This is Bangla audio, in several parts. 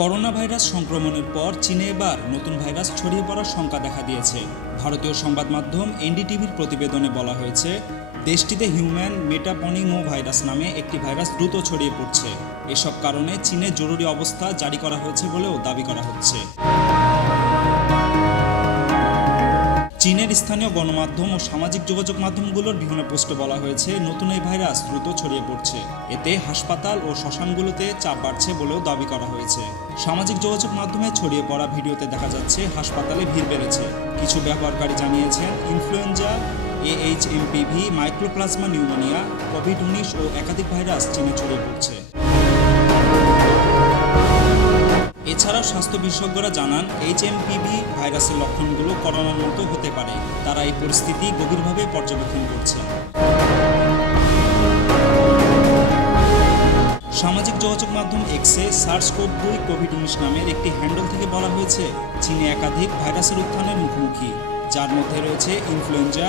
করোনা ভাইরাস সংক্রমণের পর চীনে এবার নতুন ভাইরাস ছড়িয়ে পড়ার শঙ্কা দেখা দিয়েছে। ভারতীয় সংবাদ মাধ্যম এনডিটিভির প্রতিবেদনে বলা হয়েছে, দেশটিতে হিউম্যান মেটাপনিমো ভাইরাস নামে একটি ভাইরাস দ্রুত ছড়িয়ে পড়ছে। এসব কারণে চীনে জরুরি অবস্থা জারি করা হয়েছে বলেও দাবি করা হচ্ছে। চীনের স্থানীয় গণমাধ্যম ও সামাজিক যোগাযোগ মাধ্যমগুলোর বিভিন্ন পোস্টে বলা হয়েছে, নতুন এই ভাইরাস দ্রুত ছড়িয়ে পড়ছে। এতে হাসপাতাল ও শ্মশানগুলোতে চাপ বাড়ছে বলেও দাবি করা হয়েছে। সামাজিক যোগাযোগ মাধ্যমে ছড়িয়ে পড়া ভিডিওতে দেখা যাচ্ছে, হাসপাতালে ভিড় বেড়েছে। কিছু ব্যবহারকারী জানিয়েছেন, influenza HMPV mycoplasma, pneumonia, covid উনিশ ও একাধিক ভাইরাস চীনে ছড়িয়ে পড়ছে। এছাড়াও স্বাস্থ্য বিশেষজ্ঞরা জানান এইচএমপিভি ভাইরাসের লক্ষণগুলো করোনার মতো হতে পারে। তারা এই পরিস্থিতি গভীরভাবে পর্যবেক্ষণ করছে। সামাজিক যোগাযোগ মাধ্যম এক্সে সার্স কোভ দুই কোভিড উনিশ নামের একটি হ্যান্ডেল থেকে বলা হয়েছে, চীনে একাধিক ভাইরাসের উত্থানের মুখোমুখি। যার মধ্যে রয়েছে ইনফ্লুয়েঞ্জা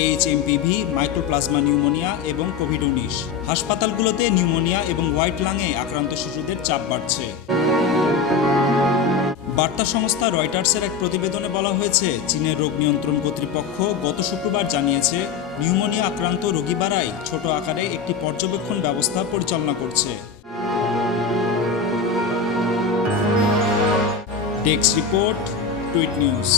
এইচএমপিভি মাইক্রোপ্লাজমা নিউমোনিয়া এবং কোভিড উনিশ হাসপাতালগুলোতে নিউমোনিয়া এবং হোয়াইট লাংয়ে আক্রান্ত শিশুদের চাপ বাড়ছে। বার্তা সংস্থা রয়টার্সের এক প্রতিবেদনে বলা হয়েছে, চীনের রোগ নিয়ন্ত্রণ কর্তৃপক্ষ গত শুক্রবার জানিয়েছে, নিউমোনিয়া আক্রান্ত রোগী বাড়াই ছোট আকারে একটি পর্যবেক্ষণ ব্যবস্থা পরিচালনা করছে। ডেক্স রিপোর্ট, টুইট নিউজ।